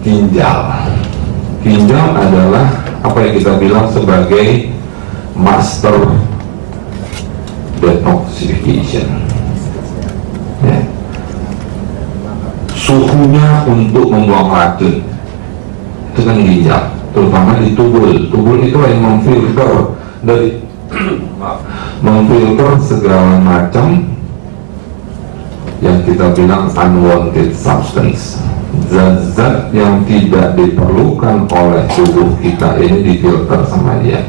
ginjal. Ginjal adalah apa yang kita bilang sebagai master detoxification, ya. Suhunya untuk membuang racun itu kan ginjal, terutama di tubul. Tubul itu yang memfilter dari memfilter segala macam yang kita bilang unwanted substance, zat-zat yang tidak diperlukan oleh tubuh kita ini difilter sama dia.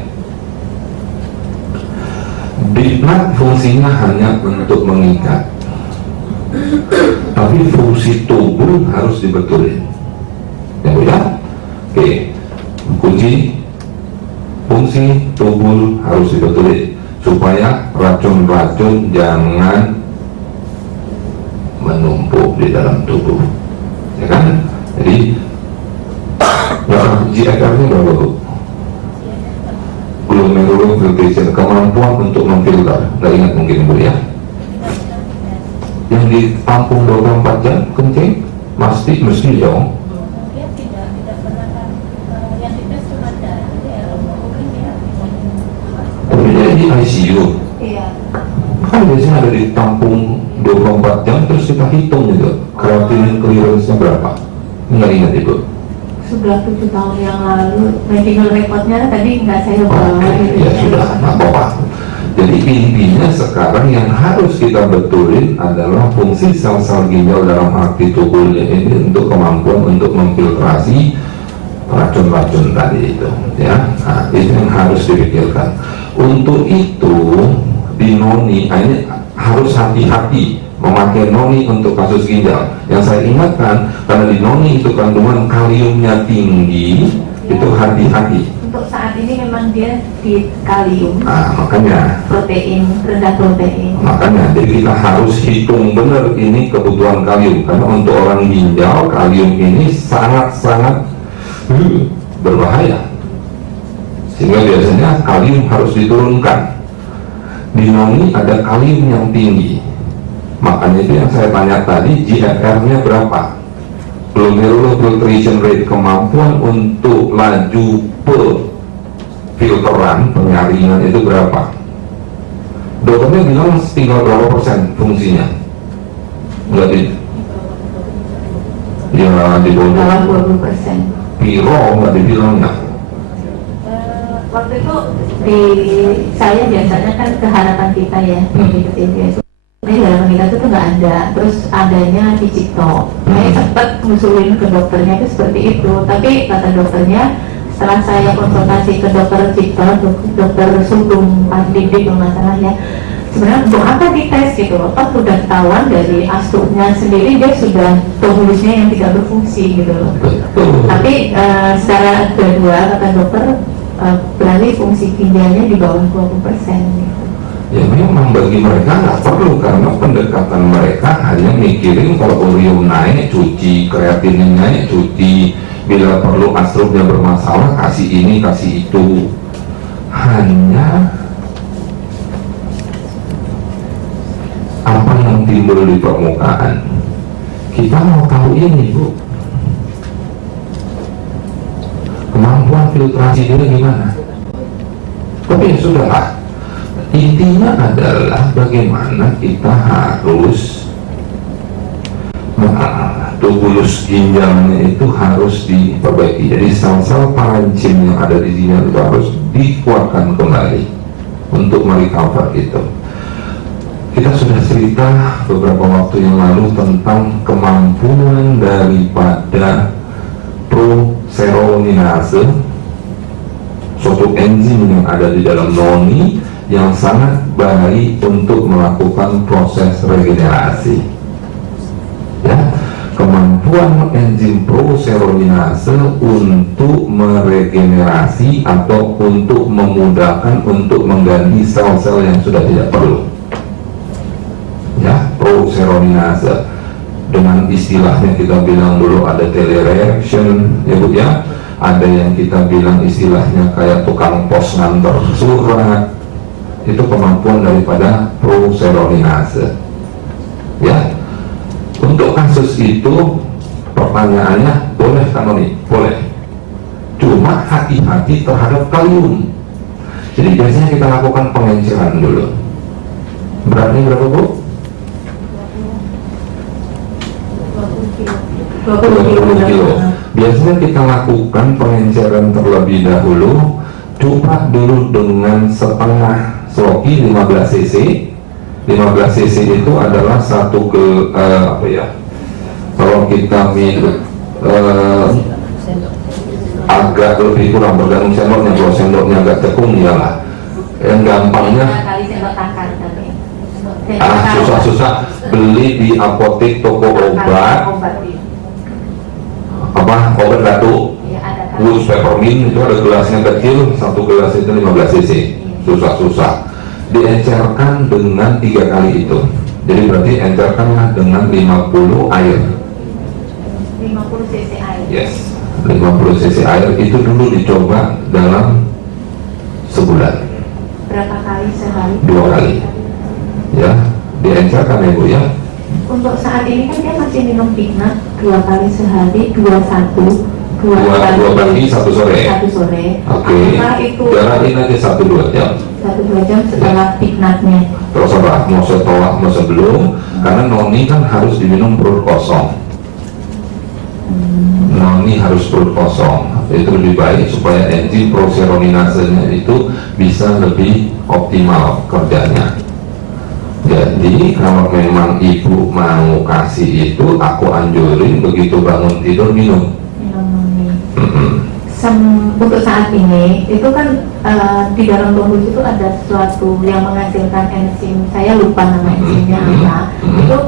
Bidnat fungsinya hanya untuk mengikat, tapi fungsi tubuh harus dibetulin, ya Bu ya. Oke, kunci fungsi tubuh harus dibetulin supaya racun-racun jangan menumpuk di dalam tubuh, ya kan? Jadi GFR-nya berapa Bu? Glomerular filtration, kemampuan untuk memfilter, nggak ingat mungkin Bu ya? Yang ditampung 24 jam kencing, mesti dong. Dia tidak pernah kan, yang dites cuma darah ya, mungkin dia. Tapi dia di ICU. Iya. Kan biasanya ada ditampung 24 jam, terus kita hitung gitu creatinine clearance-nya berapa. Nggak ingat Ibu? Sudah 7 tahun yang lalu, medical record-nya tadi nggak saya bawa. Ya sudah, nggak apa-apa. Jadi intinya sekarang yang harus kita betulin adalah fungsi sel-sel ginjal dalam arti tubuhnya ini untuk kemampuan untuk memfiltrasi racun-racun tadi itu, ya. Nah, itu yang harus dipikirkan. Untuk itu di noni ini harus hati-hati memakai noni untuk kasus ginjal. Yang saya ingatkan, karena di noni itu kandungan kaliumnya tinggi, itu hati-hati. Untuk saat ini memang dia di kalium. Nah, makanya Protein, rendah protein. Makanya, jadi kita harus hitung benar ini kebutuhan kalium. Karena untuk orang ginjal, kalium ini sangat-sangat berbahaya. Sehingga biasanya kalium harus diturunkan. Di noni ada kalium yang tinggi. Makanya itu yang saya tanya tadi, GFR-nya berapa? Glomerular filtration rate, kemampuan untuk laju filteran, penyaringan itu berapa? Dokternya bilang tinggal berapa persen fungsinya? Enggak di, ya di bawah 20%. Piro enggak dibilangnya. Waktu itu di saya biasanya kan ke harapan kita ya, di TV. Ini harapan kita itu nggak ada, terus adanya di Cipto. Saya sempat ngusulin ke dokternya itu seperti itu, tapi kata dokternya setelah saya konsultasi ke dokter Cipto, dokter Sugeng Pak Didik kalau nggak salah ya, sebenarnya untuk apa dites gitu, apa sudah ketahuan dari astruknya sendiri dia sudah tubuhnya yang tidak berfungsi gitu loh. Tapi secara kedua kata dokter berarti fungsi ginjalnya di bawah 20% gitu. Ya memang bagi mereka nggak perlu, karena pendekatan mereka hanya mikirin kalau urium naik cuci, kreatinin naik cuci, bila perlu astrupnya bermasalah kasih ini kasih itu. Hanya apa yang timbul di permukaan, kita mau tahu ini Bu, kemampuan filtrasi dia gimana. Tapi ya sudahlah, intinya adalah bagaimana kita harus tubulus ginjalnya itu harus diperbaiki. Jadi sel-sel parencim yang ada di ginjal itu harus dikuatkan kembali untuk merecover itu. Kita sudah cerita beberapa waktu yang lalu tentang kemampuan daripada proseroninase, suatu enzim yang ada di dalam noni yang sangat baik untuk melakukan proses regenerasi. Ya, kemampuan enzim proseroninase untuk meregenerasi atau untuk memudahkan untuk mengganti sel-sel yang sudah tidak perlu. Ya, proseroninase dengan istilahnya kita bilang dulu ada telereaction, ya Bu ya. Ada yang kita bilang istilahnya kayak tukang pos nganter surat. Itu kemampuan daripada proseroninase. Ya, untuk kasus itu Pertanyaannya, boleh kan Noni? Boleh. Cuma hati-hati terhadap kalium. Jadi biasanya kita lakukan pengenceran dulu. Beratnya berapa, Bu? 20 kilo. Biasanya kita lakukan pengenceran terlebih dahulu. Coba dulu dengan setengah sloki 15 cc. 15 cc itu adalah satu kalau kita minum agak lebih kurang bergantung sendoknya. Kalau sendoknya agak tekung iyalah. Yang gampangnya susah-susah beli di apotek, toko obat, obat batuk, Woods peppermint itu ada gelasnya kecil, satu gelas itu 15 cc. Susah-susah diencerkan dengan 3 kali itu. Jadi berarti encerkanlah dengan 50 air. 50 cc air. Yes, 50 cc air itu dulu dicoba dalam sebulan. Berapa kali sehari? 2 kali. Ya, diencerkan ya Bu ya. Untuk saat ini kan dia masih minum Pignat 2 kali sehari, 2 pagi, 1 sore. Oke. Itu jalanin aja 1-2 jam. 1-2 jam setelah Pignatnya. Terserah mau setelah mau sebelum, karena noni kan harus diminum perut kosong. Noni harus perut kosong. Itu lebih baik supaya enzim proseroninasenya itu bisa lebih optimal kerjanya. Jadi kalau memang ibu mau kasih itu, aku anjurin begitu bangun tidur minum. Untuk saat ini itu kan di dalam tubuh itu ada sesuatu yang menghasilkan enzim, saya lupa nama enzimnya apa. Itu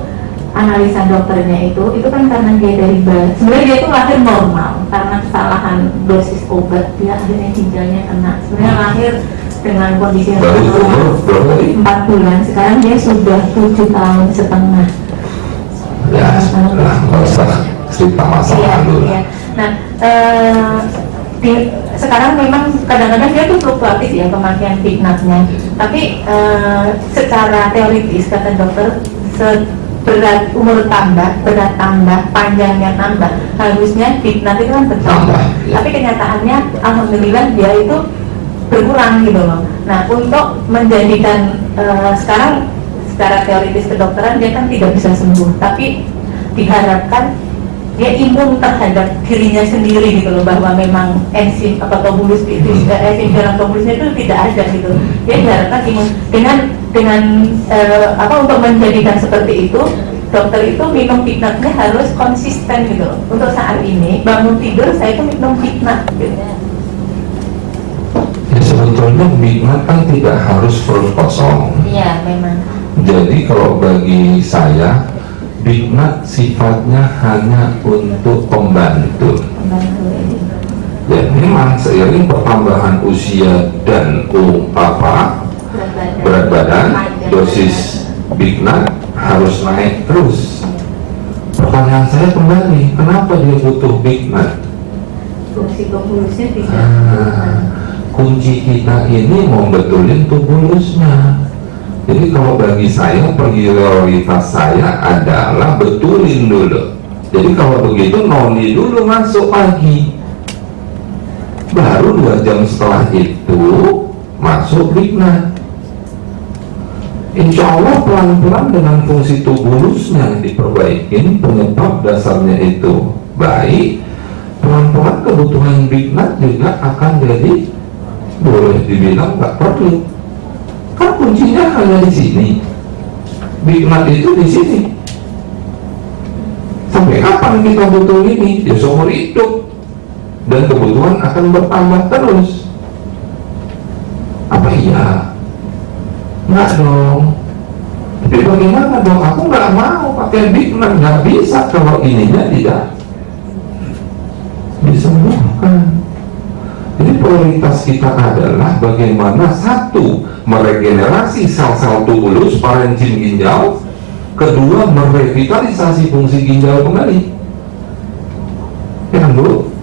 analisa dokternya itu kan karena dia dari bayi, sebenarnya dia itu lahir normal karena kesalahan dosis obat, dia akhirnya ginjalnya kena. Sebenarnya lahir dengan kondisi yang normal 4 bulan, sekarang dia sudah 7 tahun setengah. Ya, nggak usah cerita masalah dulu. Iya. Nah, sekarang memang kadang-kadang dia tuh fluktuatif ya pemakaian Pignatnya. Tapi secara teoritis kata dokter, berat umur tambah, berat tambah, panjangnya tambah, harusnya Pignat itu kan bertambah. Tapi kenyataannya alhamdulillah dia itu berkurang gitu loh. Nah, untuk menjadikan sekarang secara teoritis kedokteran dia kan tidak bisa sembuh, tapi diharapkan dia imun terhadap dirinya sendiri gitu loh, bahwa memang enzim apa tubulus itu enzim dalam tubulusnya itu tidak ada gitu. Dia diharapkan imun dengan untuk menjadikan seperti itu, dokter itu minum Pignatnya harus konsisten gitu loh. Untuk saat ini bangun tidur saya itu minum Pignat gitu. Ya, sebetulnya Pignat kan tidak harus perut kosong. Iya memang. Jadi kalau bagi saya Pignat sifatnya hanya untuk pembantu. Ya memang seiring pertambahan usia dan berat badan, dosis Pignat harus naik terus. Pertanyaan saya kembali, kenapa dia butuh Pignat? Fungsi tubulusnya tidak. Kunci kita ini mau betulin tubulusnya. Jadi kalau bagi saya prioritas saya adalah betulin dulu. Jadi kalau begitu noni dulu masuk pagi, baru 2 jam setelah itu masuk Pignat. Insya Allah pelan-pelan dengan fungsi tubulusnya diperbaikin, penyebab dasarnya itu baik, pelan-pelan kebutuhan Pignat juga akan jadi boleh dibilang tak perlu. Kan kuncinya hanya di sini. Pignat itu di sini. Sampai kapan kita butuh ini? Ya seumur hidup. Dan kebutuhan akan bertambah terus. Apa iya? Enggak dong. Tapi bagaimana dong? Aku nggak mau pakai Pignat, nggak bisa kalau ininya tidak disembuhkan. Jadi prioritas kita adalah bagaimana satu, meregenerasi sel-sel tubulus parenkim ginjal, kedua merevitalisasi fungsi ginjal kembali. Ya Bu,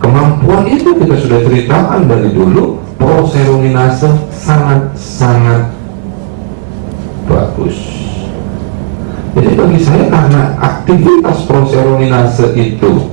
kemampuan itu kita sudah ceritakan dari dulu. Proseroninase sangat-sangat bagus. Jadi bagi saya karena aktivitas proseroninase itu